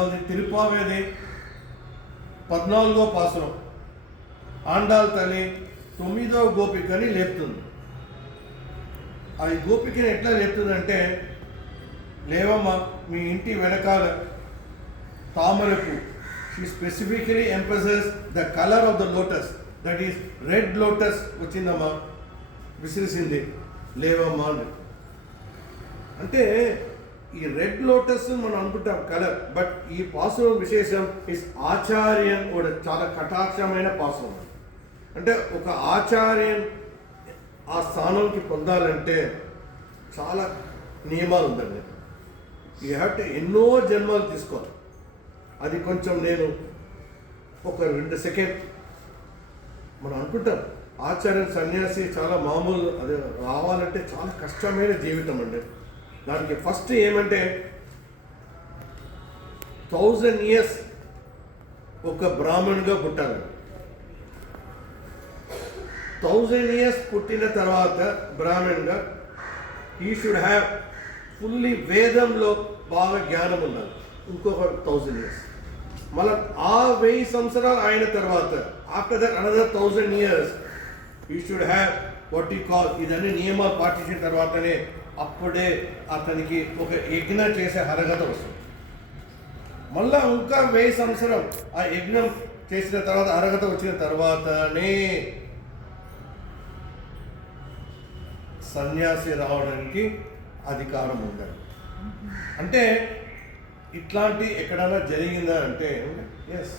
అది తిరుపావేది 14వ పాసురం. ఆండాల్ తల్లి 9వ గోపికని లేపుతుంది. అది గోపికని ఎట్లా లేపుతుందంటే, లేవమ్మ మీ ఇంటి వెనకాల తామరకు. She specifically emphasize the colour of the lotus, that is red lotus వచ్చిందమ్మా, విసిరిసింది లేవమ్మా అంటే ఈ రెడ్ లోటస్ మనం అనుకుంటాం కలర్, బట్ ఈ పాసురం విశేషం ఇస్ ఆచార్యన్ కూడా చాలా కటాక్షమైన పాసురం. అంటే ఒక ఆచార్యన్ ఆ స్థానంకి పొందాలంటే చాలా నియమాలు ఉందండి. యూ హ్యావ్ టు ఎన్నో జన్మాలు తీసుకోవాలి. అది కొంచెం నేను ఒక 2 సెకండ్ మనం అనుకుంటాం ఆచార్య సన్యాసి చాలా మామూలు, అది రావాలంటే చాలా కష్టమైన జీవితం అండి. దానికి ఫస్ట్ ఏమంటే 1000 years ఒక బ్రాహ్మణుగా పుట్టాలి. 1000 years పుట్టిన తర్వాత బ్రాహ్మణుగా హీ షుడ్ హ్యావ్ ఫుల్లీ వేదంలో బాగా జ్ఞానం ఉండాలి. ఇంకొక 1000 years మళ్ళీ ఆ 1000 సంవత్సరాలు అయిన తర్వాత after that another 1000 years he should have what you call, ఇదన్నీ నియమాలు పాటించిన తర్వాతనే అప్పుడే అతనికి ఒక యజ్ఞం చేసే అర్హత వస్తుంది. మళ్ళా ఇంకా 1000 సంవత్సరం ఆ యజ్ఞం చేసిన తర్వాత అర్హత వచ్చిన తర్వాతనే సన్యాసి రావడానికి అధికారం ఉండాలి. అంటే ఇట్లాంటి ఎక్కడైనా జరిగిందా అంటే yes,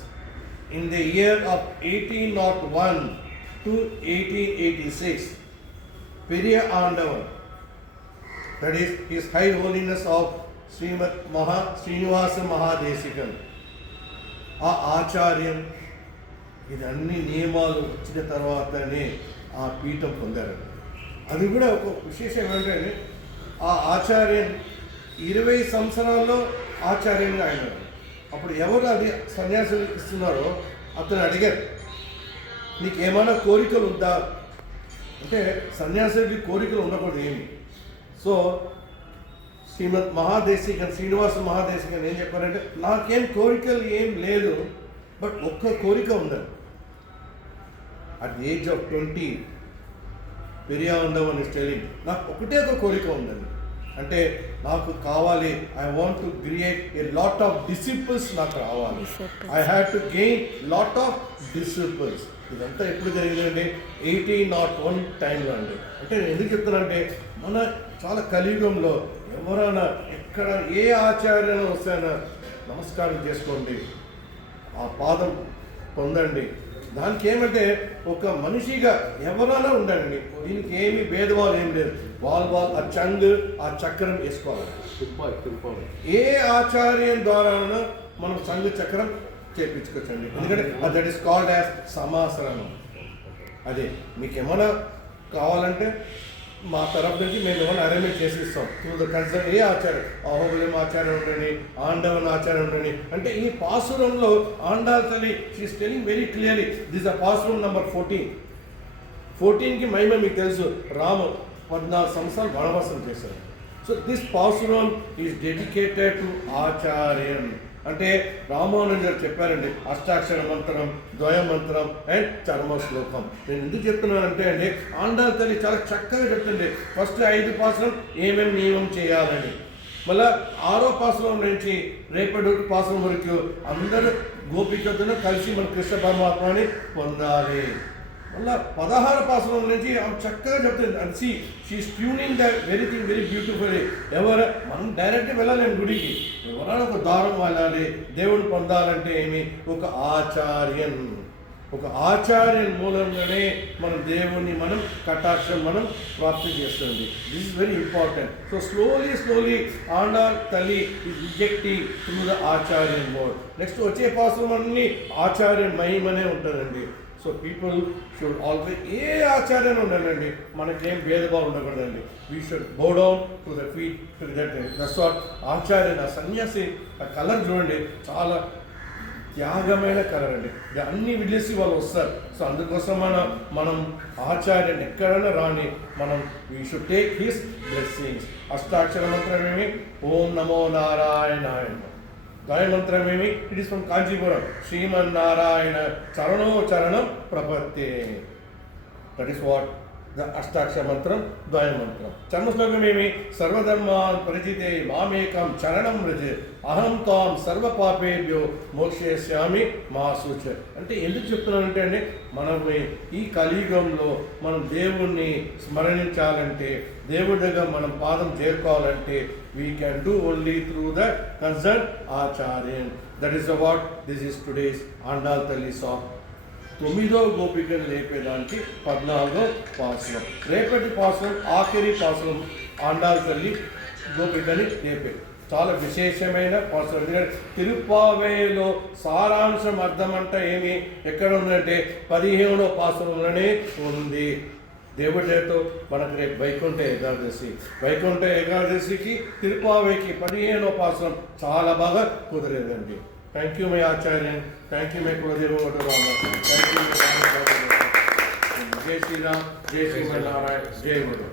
in the year of 1801 to 1886 Periya Andavan, that is His High Holiness of Srimad Srinivasa Mahadesikan, ఆ ఆచార్యం ఇదన్ని నియమాలు వచ్చిన తర్వాతనే ఆ పీఠం పొందారు. అది కూడా ఒక విశేషం ఏంటంటే ఆ ఆచార్యం 20 సంవత్సరాల్లో ఆచార్యంగా అయినారు. అప్పుడు ఎవరు అది సన్యాసం ఇస్తున్నారో అతను అడిగారు, నీకు ఏమైనా కోరికలు ఉందా అంటే, సన్యాసికి కోరికలు ఉండకూడదు ఏమి. సో శ్రీమద్ మహాదేశికన్, శ్రీనివాస మహాదేశికన్ ఏం చెప్పారంటే, నాకేం కోరికలు ఏం లేదు, బట్ ఒక్క కోరిక ఉందండి. అట్ ది ఏజ్ ఆఫ్ 20 పెరియా ఉండవని స్టెలింగ్, నాకు ఒకటే ఒక కోరిక ఉందండి. అంటే నాకు కావాలి, I want to create a lot of disciples, నాకు రావాలి. I have to gain lot of disciples. ఇదంతా ఎప్పుడు జరిగిందండి? 1801 టైంలో అండి. అంటే నేను ఎందుకు చెప్తున్నానంటే, మన చాలా కలియుగంలో ఎవరైనా ఎక్కడ ఏ ఆచార్యం వస్తాయన్నా నమస్కారం చేసుకోండి, ఆ పాదం పొందండి. దానికి ఏమంటే ఒక మనిషిగా ఎవరైనా ఉండండి, దీనికి ఏమి భేదవాళ్ళు ఏం లేదు. వాళ్ళు ఆ చంగ్ ఆ చక్రం వేసుకోవాలి. ఏ ఆచార్యం ద్వారా మనం చంగ్ చక్రం చేయించుకోవచ్చండి. ఎందుకంటే దట్ ఈస్ కాల్డ్ యాజ్ సమాసరణం. అదే మీకు ఏమైనా కావాలంటే మా తరఫు నుంచి మేము ఏమైనా అరేంజ్మెంట్ చేసి ఇస్తాం త్రూ ద కన్సర్న్. ఏ ఆచార్యం, అహోబిలం ఆచార్యం ఉండండి, ఆండవన్ ఆచార్యం ఉండండి. అంటే ఈ పాసురంలో ఆండాల్ తల్లి she is telling very clearly, this a పాసురం నంబర్ 14కి మహిమ మీకు తెలుసు. రాము 14 సంవత్సరాలు వనవాసం చేశారు. సో దిస్ పాసురం ఈజ్ డెడికేటెడ్ టు ఆచార్యం. అంటే రామానుజర్ గారు చెప్పారండి, అష్టాక్షర మంత్రం, ద్వయ మంత్రం అండ్ చర్మ శ్లోకం. నేను ఎందుకు చెప్తున్నానంటే అండి, ఆండాల్ తల్లి చాలా చక్కగా చెప్తుంది. ఫస్ట్ 5 పాసురం ఏమేమి నియమం చేయాలని, మళ్ళీ 6వ పాసురం నుంచి రేపటి పాసురం వరకు అందరూ గోపికతో కలిసి మన కృష్ణ పరమాత్మని పొందాలి. మళ్ళీ 16 పాసురం నుంచి ఆమె చక్కగా చెప్తుంది. And she is tuning the everything very beautifully. మనం డైరెక్ట్గా వెళ్ళాలి గుడికి, ఎవరైనా ఒక దారం వెళ్ళాలి. దేవుడు పొందాలంటే ఏమి? ఒక ఆచార్యం మూలంగానే మనం దేవుణ్ణి మనం కటాక్షం మనం ప్రాప్తి చేస్తుంది. This is very important. So slowly Andal తల్లి ఈజ్ రిజెక్టింగ్ త్రూ ద ఆచార్యం మోడ్. నెక్స్ట్ వచ్చే పాసురం అన్ని ఆచార్య మహిమనే ఉంటుందండి. సో పీపుల్ షుడ్ ఆల్వేస్, ఏ ఆచార్యం ఉండాలండి, మనకేం భేదభావం ఉండకూడదండి. We should bow down to the feet to that's what ఆచార్య. ఆ సన్యాసి ఆ కలర్ చూడండి, చాలా త్యాగమైన కలర్ అండి. అన్ని విలేసి వాళ్ళు వస్తారు. సో అందుకోసం మనం ఆచార్యుని ఎక్కడైనా రాని మనం we should take his blessings. అష్టాక్షర మంత్రం ఏమి? ఓం నమో నారాయణాయ. గాయ మంత్రం ఏమి? It is from Kanchipuram. శ్రీమన్నారాయణ చరణో చరణం ప్రపత్తే. దట్ ఈస్ వాట్ ద అష్టాక్షర మంత్రం, ద్వయ మంత్రం. చర్మ శ్లోకం ఏమి? సర్వధర్మాన్ పరిచితే మామేకం చరణం వ్రజ అహం తాం సర్వ పాపేభ్యో మోక్షయిష్యామి మా సూచ. అంటే ఎందుకు చెప్తున్నానంటే అండి, మనం ఈ కలియుగంలో మనం దేవుణ్ణి స్మరణించాలంటే, దేవుడి దగ్గర మనం పాదం చేరుకోవాలంటే we can do only through the concern ఆచార్యన్. That is what this is today's Andal తల్లి సాంగ్. 9వ గోపికను లేపేదానికి 14వ పాసురం. రేపటి పాసురం ఆఖరి పాసురం ఆండాల్ తల్లి గోపికని లేపే. చాలా విశేషమైన పాసురం. ఎందుకంటే తిరుప్పావేలో సారాంశం అర్థం అంటే ఏమి ఎక్కడ ఉందంటే 15వ పాసురంలోనే ఉంది. దేవుడితో మనకు రేపు వైకుంఠ ఏకాదశి. వైకుంఠ ఏకాదశికి తిరుప్పావేకి 15వ పాసురం చాలా బాగా కుదిరేదండి. Thank you, my Acharyan. Thank you, my Kuladeva Vatarama. Thank you, my Rama. Jai Shri Ram, Jai Shri Narayan, Jai Guru.